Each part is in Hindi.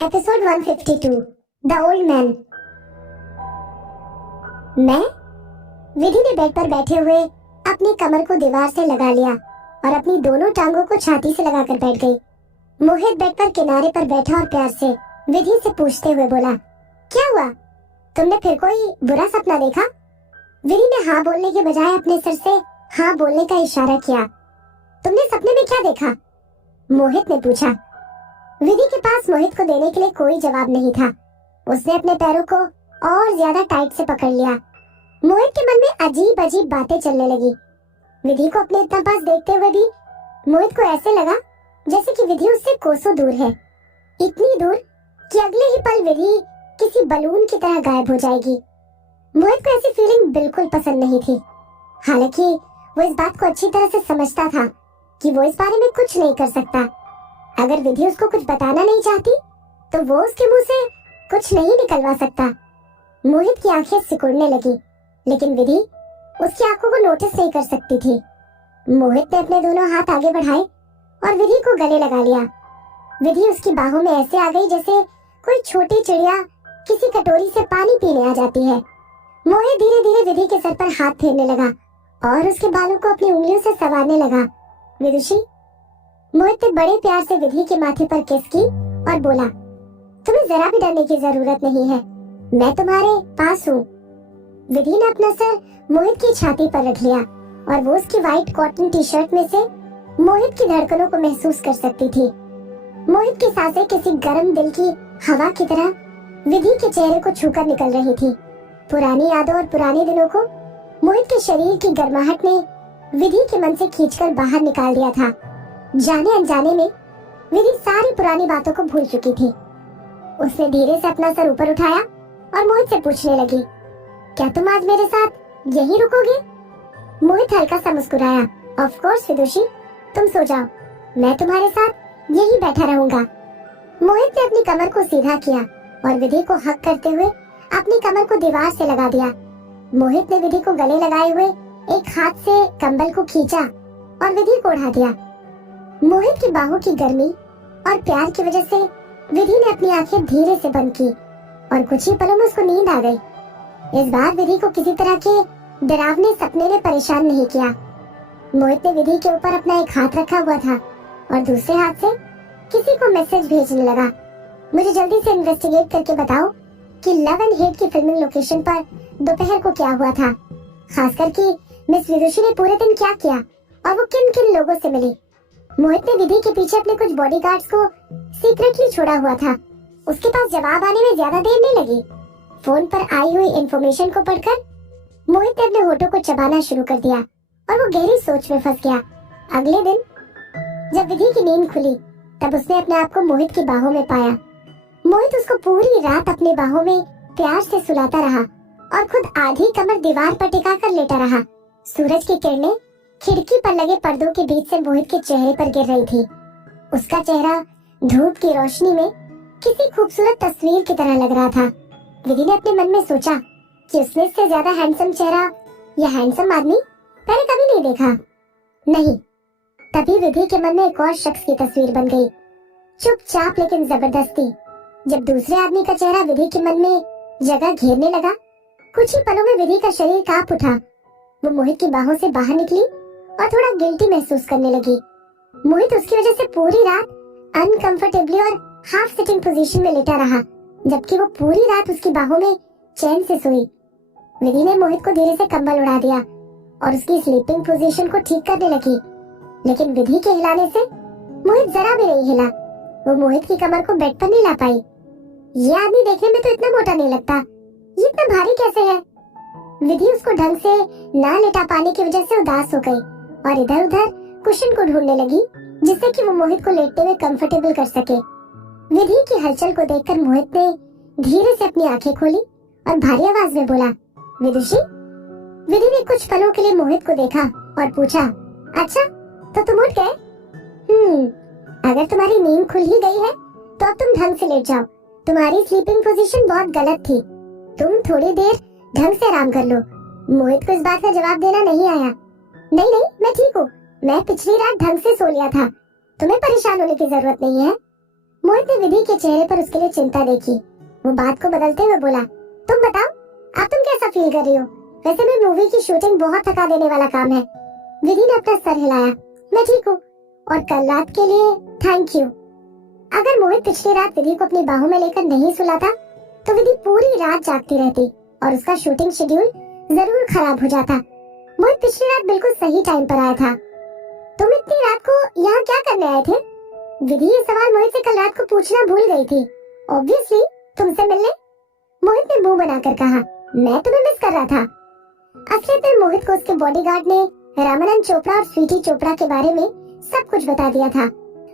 Episode 152 the old man. मैं विधि ने बेड पर बैठे हुए अपनी कमर को दीवार से लगा लिया और अपनी दोनों टांगों को छाती से लगाकर बैठ गई। मोहित बेड पर किनारे पर बैठा और प्यार से विधि से पूछते हुए बोला, क्या हुआ? तुमने फिर कोई बुरा सपना देखा? विधि ने हाँ बोलने के बजाय अपने सिर से हाँ बोलने का इशारा किया। तुमने सपने में क्या देखा? मोहित ने पूछा। विधि के पास मोहित को देने के लिए कोई जवाब नहीं था। उसने अपने पैरों को और ज्यादा टाइट से पकड़ लिया। मोहित के मन में अजीब अजीब बातें चलने लगी। विधि को अपने इतना पास देखते हुए भी मोहित को ऐसे लगा जैसे कि विधि उससे कोसों दूर है, इतनी दूर कि अगले ही पल विधि किसी बलून की तरह गायब हो जाएगी। मोहित को ऐसी फीलिंग बिल्कुल पसंद नहीं थी। हालांकि वो इस बात को अच्छी तरह से समझता था कि वो इस बारे में कुछ नहीं कर सकता। अगर विधि उसको कुछ बताना नहीं चाहती तो वो उसके मुंह से कुछ नहीं निकलवा सकता। मोहित की आंखें सिकुड़ने लगी, लेकिन विधि उसकी आंखों को नोटिस नहीं कर सकती थी। मोहित ने अपने दोनों हाथ आगे बढ़ाए और विधि को गले लगा लिया। विधि उसकी बाहों में ऐसे आ गई जैसे कोई छोटी चिड़िया किसी कटोरी से पानी पीने आ जाती है। मोहित धीरे धीरे विधि के सर पर हाथ फेरने लगा और उसके बालों को अपनी उंगलियों से संवारने लगा। विदुषी, मोहित ने बड़े प्यार से विधि के माथे पर किस की और बोला, तुम्हें जरा भी डरने की जरूरत नहीं है, मैं तुम्हारे पास हूँ। विधि ने अपना सर मोहित की छाती पर रख लिया और वो उसकी व्हाइट कॉटन टी शर्ट में से मोहित की धड़कनों को महसूस कर सकती थी। मोहित की सांसें किसी गर्म दिल की हवा की तरह विधि के चेहरे को छूकर निकल रही थी। पुरानी यादों और पुराने दिनों को मोहित के शरीर की गर्माहट ने विधि के मन से खींचकर बाहर निकाल दिया था। जाने अनजाने में विधि सारी पुरानी बातों को भूल चुकी थी। उसने धीरे से अपना सर ऊपर उठाया और मोहित से पूछने लगी, क्या तुम आज मेरे साथ यहीं रुकोगे? मोहित हल्का सा मुस्कुराया। ऑफ कोर्स विदुषी, तुम सो जाओ, मैं तुम्हारे साथ यहीं बैठा रहूंगा। मोहित ने अपनी कमर को सीधा किया और विधि को हक करते हुए अपनी कमर को दीवार से लगा दिया। मोहित ने विधि को गले लगाए हुए एक हाथ से कंबल को खींचा और विधि को उड़ा दिया। मोहित की बाहों की गर्मी और प्यार की वजह से विधि ने अपनी आंखें धीरे से बंद की और कुछ ही पलों में उसको नींद आ गई। इस बार विधि को किसी तरह के डरावने सपने ने परेशान नहीं किया। मोहित ने विधि के ऊपर अपना एक हाथ रखा हुआ था और दूसरे हाथ से किसी को मैसेज भेजने लगा, मुझे जल्दी से इन्वेस्टिगेट करके बताओ कि लव एंड हेट की फिल्मिंग लोकेशन पर दोपहर को क्या हुआ था, खासकर कि मिस विदुषी ने पूरे दिन क्या किया और वो किन किन लोगों से मिली। मोहित ने विधि के पीछे अपने कुछ बॉडीगार्ड्स को सीक्रेटली छोड़ा हुआ था। उसके पास जवाब आने में ज्यादा देर नहीं लगी। फोन पर आई हुई इंफॉर्मेशन को पढ़कर मोहित ने अपने होठों को चबाना शुरू कर दिया और वो गहरी सोच में फंस गया। अगले दिन जब विधि की नींद खुली तब उसने अपने आप को मोहित की बाहों में पाया। मोहित उसको पूरी रात अपनी बाहों में प्यार से सुलाता रहा और खुद आधी कमर दीवार पर टिका कर लेटा रहा। सूरज की किरणें खिड़की पर लगे पर्दों के बीच से मोहित के चेहरे पर गिर रही थी। उसका चेहरा धूप की रोशनी में किसी खूबसूरत तस्वीर की तरह लग रहा था। विधि ने अपने मन में सोचा कि उसने इससे ज्यादा हैंडसम चेहरा या हैंडसम आदमी पहले कभी नहीं देखा। नहीं, तभी विधि के मन में एक और शख्स की तस्वीर बन गई, चुपचाप लेकिन जबरदस्ती। जब दूसरे आदमी का चेहरा विधि के मन में जगह घेरने लगा, कुछ ही पलों में विधि का शरीर कांप उठा। वो मोहित की बाहों से बाहर निकली और थोड़ा गिल्टी महसूस करने लगी। मोहित उसकी वजह से पूरी रात अनकंफर्टेबली और हाफ सिटिंग पोजीशन में लेटा रहा, जबकि वो पूरी रात उसकी बाहों में चैन से सोई। विधि ने मोहित को धीरे से कंबल उड़ा दिया और उसकी स्लीपिंग पोजीशन को ठीक करने लगी, लेकिन विधि के हिलाने से मोहित जरा भी नहीं हिला। वो मोहित की कमर को बेड पर नहीं ला पाई। ये आदमी देखने में तो इतना मोटा नहीं लगता, ये इतना भारी कैसे है? विधि उसको ढंग से ना लेटा पाने की वजह से उदास हो गई और इधर उधर कुशन को ढूंढने लगी जिससे कि वो मोहित को लेटते हुए कंफर्टेबल कर सके। विधि की हलचल को देखकर मोहित ने धीरे से अपनी आंखें खोली और भारी आवाज में बोला, विदुषी। विधि ने कुछ पलों के लिए मोहित को देखा और पूछा, अच्छा तो तुम उठ गए? अगर तुम्हारी नींद खुल ही गई है तो अब तुम ढंग से लेट जाओ, तुम्हारी स्लीपिंग पोजीशन बहुत गलत थी, तुम थोड़ी देर ढंग से आराम कर लो। मोहित को इस बात का जवाब देना नहीं आया। नहीं नहीं, मैं ठीक हूँ, मैं पिछली रात ढंग से सो लिया था, तुम्हें परेशान होने की जरूरत नहीं है। मोहित ने विधि के चेहरे पर उसके लिए चिंता देखी। वो बात को बदलते हुए बोला, तुम बताओ, अब तुम कैसा फील कर रही हो? वैसे भी मूवी की शूटिंग बहुत थका देने वाला काम है। विधि ने अपना सर हिलाया। मैं ठीक हूँ, और कल रात के लिए थैंक यू। अगर मोहित पिछली रात विधि को अपनी बाहों में लेकर नहीं सुलाता तो विधि पूरी रात जागती रहती और उसका शूटिंग शेड्यूल जरूर खराब हो जाता। मोहित पिछली रात बिल्कुल सही टाइम पर आया था। तुम इतनी रात को यहाँ क्या करने आए थे? विधि ये सवाल मोहित से कल रात को पूछना भूल गई थी। ऑब्वियसली तुमसे मिलने। मोहित ने मुंह बनाकर कहा, मैं तुम्हें मिस कर रहा था। असलियत में मोहित को उसके बॉडीगार्ड ने रामानंद चोपड़ा और स्वीटी चोपड़ा के बारे में सब कुछ बता दिया था।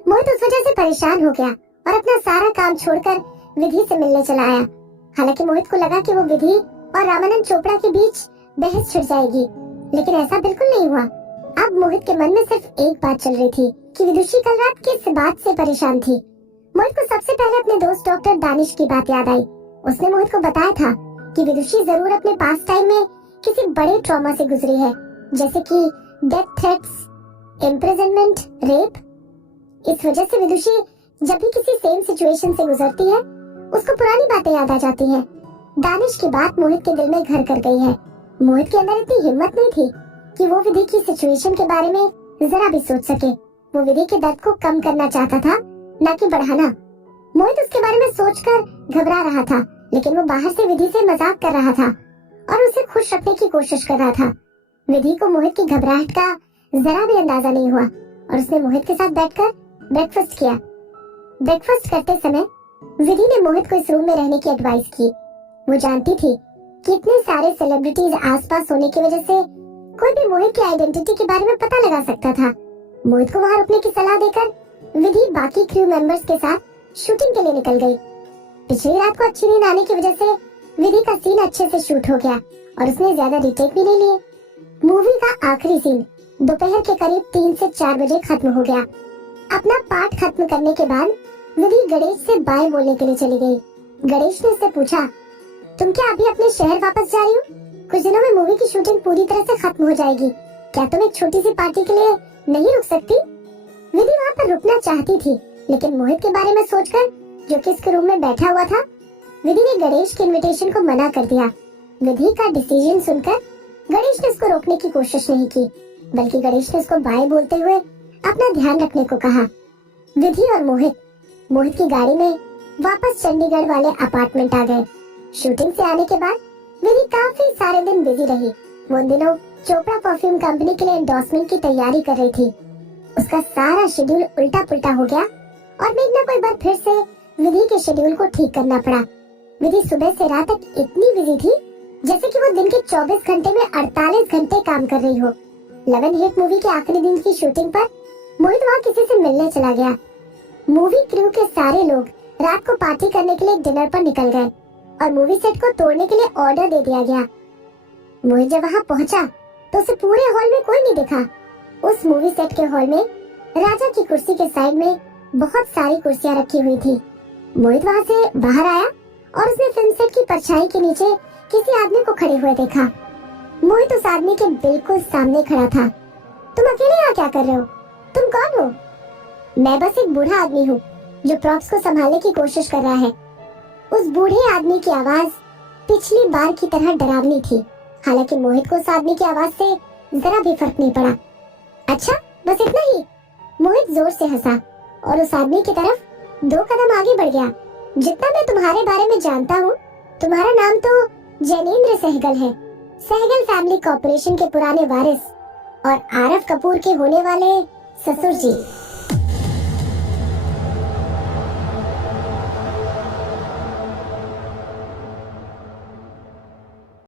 मोहित उस वजह से परेशान हो गया और अपना सारा काम छोड़कर विधि से मिलने चला आया। हालांकि मोहित को लगा कि वो विधि और रामानंद चोपड़ा के बीच बहस छिड़ जाएगी, लेकिन ऐसा बिल्कुल नहीं हुआ। अब मोहित के मन में सिर्फ एक बात चल रही थी कि विदुषी कल रात किस बात से परेशान थी। मोहित को सबसे पहले अपने दोस्त डॉक्टर दानिश की बात याद आई। उसने मोहित को बताया था कि विदुषी जरूर अपने पास टाइम में किसी बड़े ट्रॉमा से गुजरी है, जैसे कि डेथ थ्रेट्स, इम्प्रिजनमेंट, रेप। इस वजह से विदुषी जब भी किसी सेम सिचुएशन से गुजरती है उसको पुरानी बातें याद आ जाती हैं। दानिश की बात मोहित के दिल में घर कर गई है। मोहित के अंदर इतनी हिम्मत नहीं थी कि वो विधि की सिचुएशन के बारे में जरा भी सोच सके। वो विधि के दर्द को कम करना चाहता था, न कि बढ़ाना। मोहित उसके बारे में सोचकर घबरा रहा था, लेकिन वो बाहर से विधि से मजाक कर रहा था और उसे खुश रखने की कोशिश कर रहा था। विधि को मोहित की घबराहट का जरा भी अंदाजा नहीं हुआ और उसने मोहित के साथ बैठकर ब्रेकफास्ट किया। ब्रेकफास्ट करते समय विधि ने मोहित को इस रूम में रहने की एडवाइस की। वो जानती थी कि इतने सारे सेलिब्रिटीज आसपास होने की वजह से कोई भी मोहित की आइडेंटिटी के बारे में पता लगा सकता था। मोहित को वहाँ रुकने की सलाह देकर विधि बाकी क्रू मेंबर्स के साथ शूटिंग के लिए निकल गई। पिछली रात को अच्छी नींद आने की वजह से विधि का सीन अच्छे से शूट हो गया और उसने ज्यादा रिटेक भी नहीं लिए। मूवी का आखिरी सीन दोपहर के करीब 3 से 4 बजे खत्म हो गया। अपना पार्ट खत्म करने के बाद विधि गणेश से बाय बोलने के लिए चली गई। गणेश ने उससे पूछा, तुम क्या अभी अपने शहर वापस जा रही हो? कुछ दिनों में मूवी की शूटिंग पूरी तरह से खत्म हो जाएगी, क्या तुम एक छोटी सी पार्टी के लिए नहीं रुक सकती? विधि वहाँ पर रुकना चाहती थी, लेकिन मोहित के बारे में सोचकर, जो कि इसके रूम में बैठा हुआ था, विधि ने गणेश के इनविटेशन को मना कर दिया। विधि का डिसीजन सुनकर गणेश ने उसको रोकने की कोशिश नहीं की, बल्कि गणेश ने उसको बाय बोलते हुए अपना ध्यान रखने को कहा। विधि और मोहित की गाड़ी में वापस चंडीगढ़ वाले अपार्टमेंट आ गए। शूटिंग से आने के बाद विधि काफी सारे दिन बिजी रही। वो उन दिनों चोपड़ा परफ्यूम कंपनी के लिए एंडोर्समेंट की तैयारी कर रही थी। उसका सारा शेड्यूल उल्टा पुल्टा हो गया और मेघना को एक बार फिर से विधि के शेड्यूल को ठीक करना पड़ा। विधि सुबह से रात तक इतनी बिजी थी जैसे कि वो दिन के 24 घंटे में 48 घंटे काम कर रही हो। लव एंड हेट मूवी के आखिरी दिन की शूटिंग पर मोहित वहाँ किसी से मिलने चला गया। मूवी क्रू के सारे लोग रात को पार्टी करने के लिए डिनर पर निकल गए और मूवी सेट को तोड़ने के लिए ऑर्डर दे दिया गया। मोहित जब वहाँ पहुँचा तो उसे पूरे हॉल में कोई नहीं दिखा। उस मूवी सेट के हॉल में राजा की कुर्सी के साइड में बहुत सारी कुर्सियाँ रखी हुई थी। मोहित वहाँ से बाहर आया और उसने फिल्म सेट की परछाई के नीचे किसी आदमी को खड़े हुए देखा। मोहित उस आदमी के बिल्कुल सामने खड़ा था। तुम अकेले यहाँ क्या कर रहे हो? तुम कौन हो? मैं बस एक बूढ़ा आदमी हूँ जो प्रॉप्स को संभालने की कोशिश कर रहा है। उस बूढ़े आदमी की आवाज पिछली बार की तरह डरावनी थी। हालांकि मोहित को उस आदमी की आवाज से जरा भी फर्क नहीं पड़ा। अच्छा, बस इतना ही? मोहित जोर से हंसा और उस आदमी की तरफ 2 कदम आगे बढ़ गया। जितना मैं तुम्हारे बारे में जानता हूँ, तुम्हारा नाम तो जैनेंद्र सहगल है, सहगल फैमिली कॉर्पोरेशन के पुराने वारिस और आरफ कपूर के होने वाले ससुर जी।